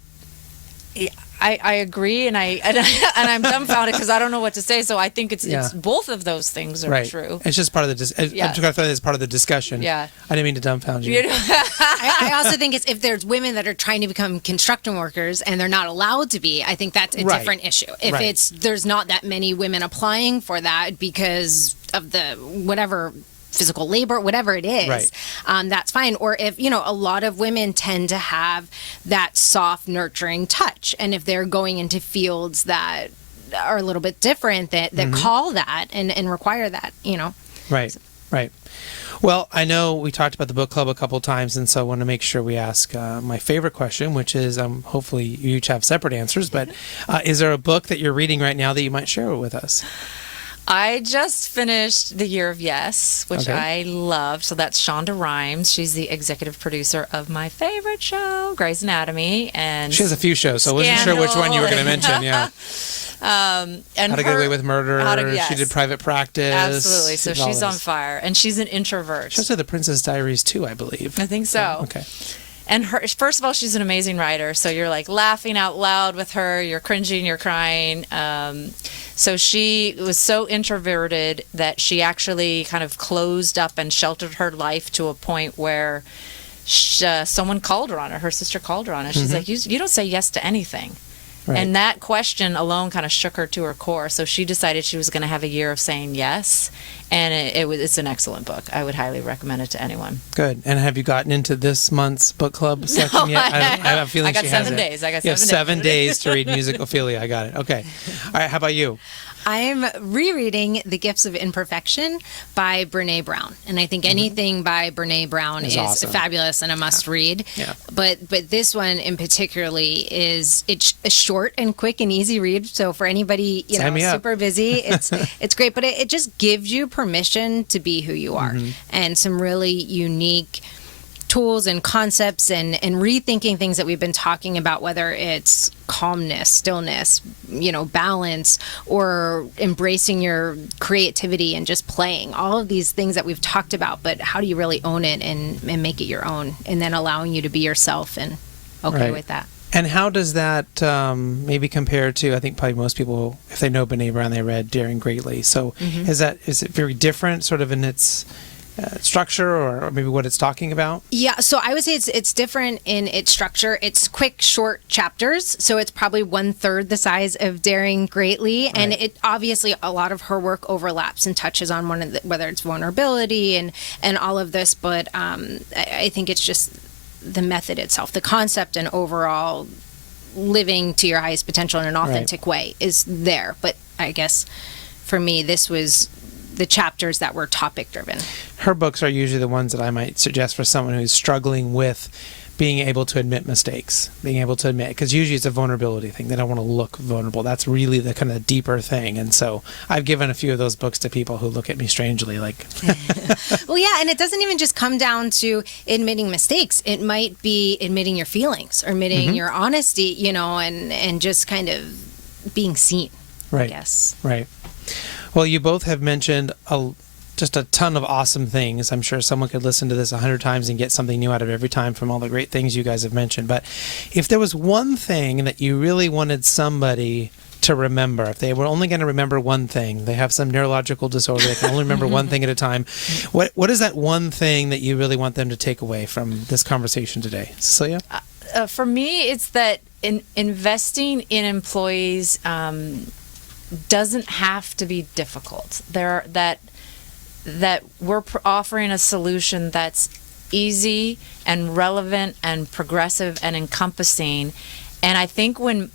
I agree, and I'm dumbfounded because I don't know what to say. So I think it's both of those things are right. true. It's just part of the. I'm trying to find it as part of the discussion. Yeah. I didn't mean to dumbfound you. I also think it's, if there's women that are trying to become construction workers and they're not allowed to be, I think that's a different issue. If there's not that many women applying for that because of the whatever physical labor, whatever it is, right. That's fine. Or if, a lot of women tend to have that soft, nurturing touch. And if they're going into fields that are a little bit different, that call that and require that, Right, right. Well, I know we talked about the book club a couple of times, and so I want to make sure we ask my favorite question, which is, hopefully you each have separate answers, but is there a book that you're reading right now that you might share with us? I just finished The Year of Yes, which I loved. So that's Shonda Rhimes. She's the executive producer of my favorite show, Grey's Anatomy. And she has a few shows, so I wasn't sure which one you were going to mention. Yeah. And How to Get Away with Murder. She did Private Practice. Absolutely. So she's on fire. And she's an introvert. She also did The Princess Diaries too, I believe. I think so. Okay. And first of all, she's an amazing writer. So you're like laughing out loud with her. You're cringing. You're crying. So she was so introverted that she actually kind of closed up and sheltered her life to a point where someone called her on it. Her sister called her on it. She's like, you don't say yes to anything. Right. And that question alone kind of shook her to her core. So she decided she was going to have a year of saying yes. And it's an excellent book. I would highly recommend it to anyone. Good. And have you gotten into this month's book club section yet? I have a feeling I got she 7 hasn't. days. I got You have 7 7 days to read Musicophilia. I got it. Okay. All right. How about you? I'm rereading The Gifts of Imperfection by Brene Brown. And I think anything by Brene Brown is awesome. fabulous and a must read. Yeah. But this one in particularly it's a short and quick and easy read. So for anybody, Sign me up. super busy, it's great. But it just gives you permission to be who you are. And some really unique tools and concepts and rethinking things that we've been talking about, whether it's calmness, stillness, balance, or embracing your creativity and just playing. All of these things that we've talked about, but how do you really own it and make it your own, and then allowing you to be yourself and okay Right. with that. And how does that maybe compare to, I think probably most people, if they know Brene Brown, they read Daring Greatly. So is it very different sort of in its structure or maybe what it's talking about? Yeah, so I would say it's different in its structure. It's quick, short chapters, so it's probably 1/3 the size of Daring Greatly, and it obviously a lot of her work overlaps and touches on whether it's vulnerability and all of this. But I think it's just the method itself, the concept, and overall living to your highest potential in an authentic way is there. But I guess for me, this was the chapters that were topic driven. Her books are usually the ones that I might suggest for someone who's struggling with being able to admit mistakes, because usually it's a vulnerability thing. They don't want to look vulnerable. That's really the kind of deeper thing. And so I've given a few of those books to people who look at me strangely like. Well, yeah, and it doesn't even just come down to admitting mistakes. It might be admitting your feelings or admitting your honesty, and just kind of being seen, I Right. guess. Right. Well, you both have mentioned just a ton of awesome things. I'm sure someone could listen to this 100 times and get something new out of every time from all the great things you guys have mentioned. But if there was one thing that you really wanted somebody to remember, if they were only going to remember one thing, they have some neurological disorder, they can only remember one thing at a time. What is that one thing that you really want them to take away from this conversation today? Cecilia? For me, it's that investing in employees doesn't have to be difficult. That we're offering a solution that's easy and relevant and progressive and encompassing. And I think when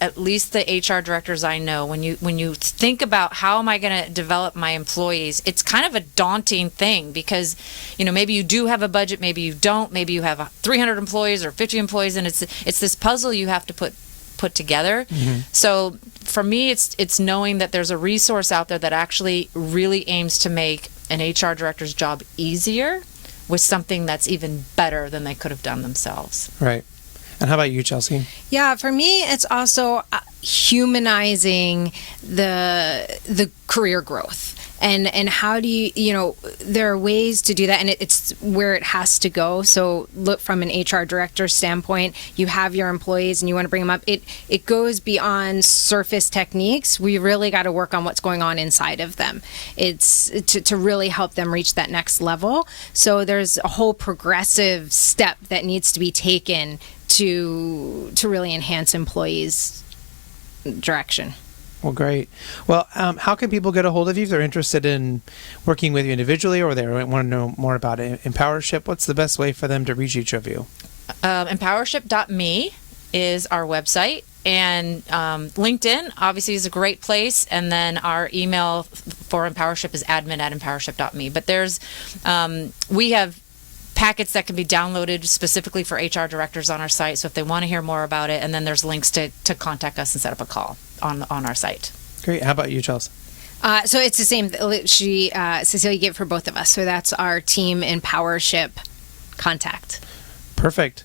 at least the HR directors I know, when you think about how am I going to develop my employees, it's kind of a daunting thing because, maybe you do have a budget, maybe you don't, maybe you have 300 employees or 50 employees, and it's this puzzle you have to put together. So for me, it's knowing that there's a resource out there that actually really aims to make an HR director's job easier with something that's even better than they could have done themselves. Right. And how about you, Chelsea? Yeah, for me, it's also humanizing the career growth. And how do you, there are ways to do that, and it's where it has to go. So look from an HR director standpoint, you have your employees and you want to bring them up. It goes beyond surface techniques. We really got to work on what's going on inside of them. It's to really help them reach that next level. So there's a whole progressive step that needs to be taken to really enhance employees' direction. Well, great. Well, how can people get a hold of you if they're interested in working with you individually or they want to know more about Empowership? What's the best way for them to reach each of you? Empowership.me is our website. And LinkedIn, obviously, is a great place. And then our email for Empowership is admin@empowership.me. But we have packets that can be downloaded specifically for HR directors on our site. So if they want to hear more about it, and then there's links to contact us and set up a call on our site. Great. How about you, Chelsea? So it's the same. Cecilia gave for both of us. So that's our team Empowership contact. Perfect.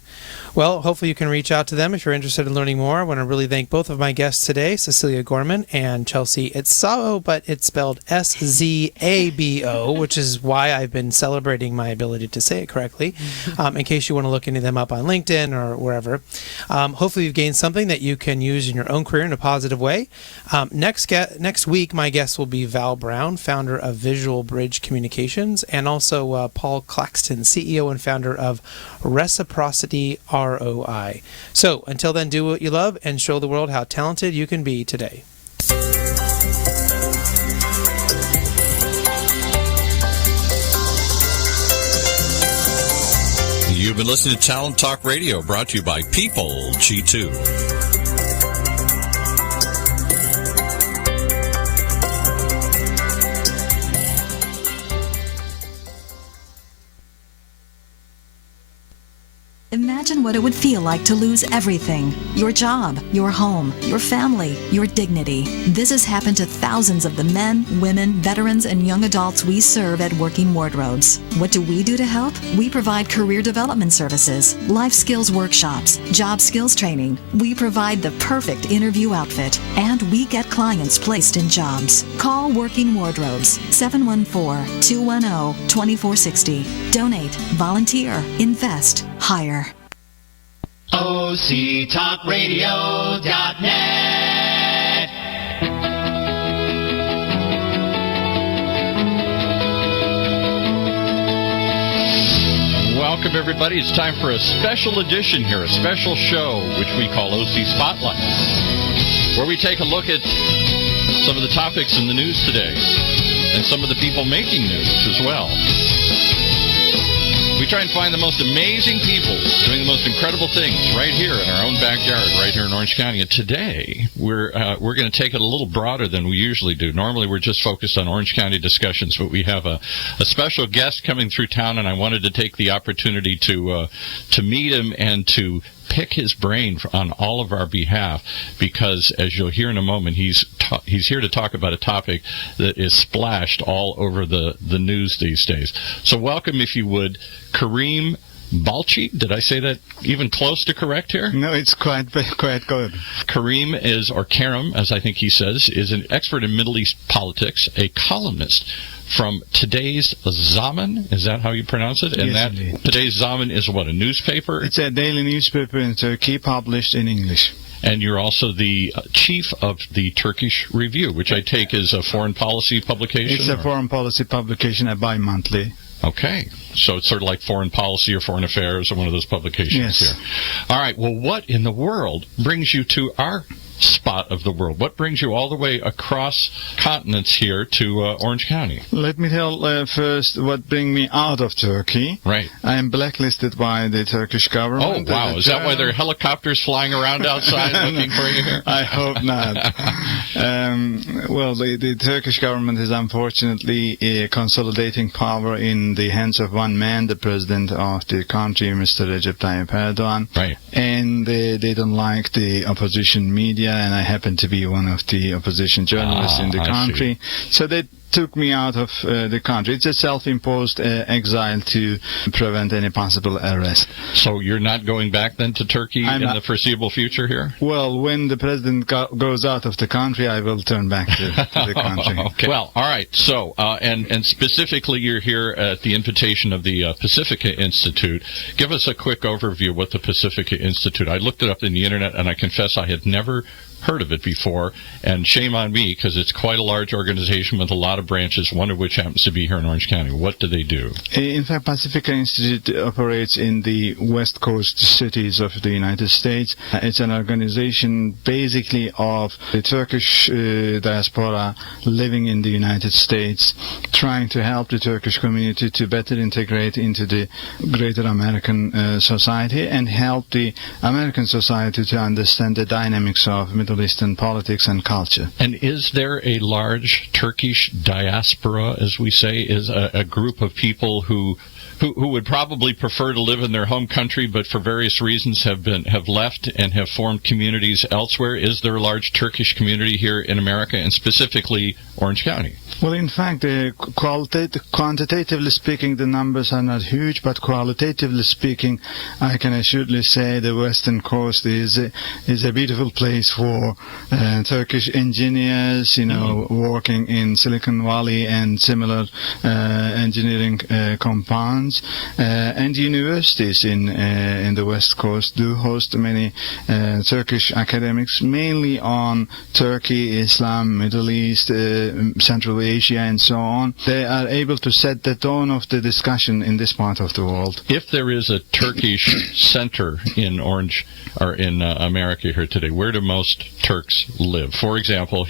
Well, hopefully you can reach out to them if you're interested in learning more. I want to really thank both of my guests today, Cecilia Gorman and Chelsea. It's Szabo, but it's spelled Szabo, which is why I've been celebrating my ability to say it correctly, in case you want to look into them up on LinkedIn or wherever. Hopefully you've gained something that you can use in your own career in a positive way. Next week, my guest will be Val Brown, founder of Visual Bridge Communications, and also Paul Claxton, CEO and founder of Reciprocity ROI. So until then, do what you love and show the world how talented you can be today. You've been listening to Talent Talk Radio, brought to you by People G2. Imagine what it would feel like to lose everything. Your job, your home, your family, your dignity. This has happened to thousands of the men, women, veterans, and young adults we serve at Working Wardrobes. What do we do to help? We provide career development services, life skills workshops, job skills training. We provide the perfect interview outfit, and we get clients placed in jobs. Call Working Wardrobes, 714-210-2460. Donate, volunteer, invest, hire. OCTalkRadio.net. Welcome, everybody. It's time for a special edition here, a special show, which we call OC Spotlight, where we take a look at some of the topics in the news today and some of the people making news as well. We try and find the most amazing people doing the most incredible things right here in our own backyard, right here in Orange County. And today, we're going to take it a little broader than we usually do. Normally, we're just focused on Orange County discussions, but we have a special guest coming through town, and I wanted to take the opportunity to meet him and to pick his brain on all of our behalf, because as you'll hear in a moment, he's here to talk about a topic that is splashed all over the news these days. So welcome, if you would, Kareem Balchi. Did I say that even close to correct here? No, it's quite good. Kareem is, or Karim, as I think he says, is an expert in Middle East politics, a columnist from Today's Zaman. Is that how you pronounce it? And yes, that indeed. Today's Zaman is what, a newspaper? It's a daily newspaper in Turkey published in English. And you're also the chief of the Turkish Review, which I take is a foreign policy publication? It's a foreign policy publication, a bi-monthly. Okay. So it's sort of like Foreign Policy or Foreign Affairs or one of those publications Yes. here. All right. Well, what in the world brings you to our spot of the world? What brings you all the way across continents here to Orange County? Let me tell first what brings me out of Turkey. Right. I am blacklisted by the Turkish government. Oh, wow. Is that why there are helicopters flying around outside looking for you here? I hope not. Well, the Turkish government is unfortunately a consolidating power in the hands of one man, the president of the country, Mr. Recep Tayyip Erdogan. Right. And they don't like the opposition media, and I happen to be one of the opposition journalists in the country. So they took me out of the country. It's a self-imposed exile to prevent any possible arrest. So you're not going back then to Turkey in the foreseeable future here? Well, when the president goes out of the country, I will turn back to the country. Okay. Well, all right. So, and specifically, you're here at the invitation of the Pacifica Institute. Give us a quick overview of what the Pacifica Institute. I looked it up in the internet, and I confess I had never heard of it before, and shame on me, because it's quite a large organization with a lot of branches, one of which happens to be here in Orange County. What do they do? In fact, Pacifica Institute operates in the West Coast cities of the United States. It's an organization basically of the Turkish diaspora living in the United States, trying to help the Turkish community to better integrate into the greater American society and help the American society to understand the dynamics of Middle Eastern politics and culture. And is there a large Turkish diaspora, as we say, is a group of people who would probably prefer to live in their home country, but for various reasons have left and have formed communities elsewhere? Is there a large Turkish community here in America, and specifically Orange County? Well, in fact, quantitatively speaking, the numbers are not huge, but qualitatively speaking, I can assuredly say the Western Coast is a beautiful place for or Turkish engineers, working in Silicon Valley and similar engineering compounds. And universities in the West Coast do host many Turkish academics, mainly on Turkey, Islam, Middle East, Central Asia, and so on. They are able to set the tone of the discussion in this part of the world. If there is a Turkish center in Orange or in America here today, where do most Turks live? For example,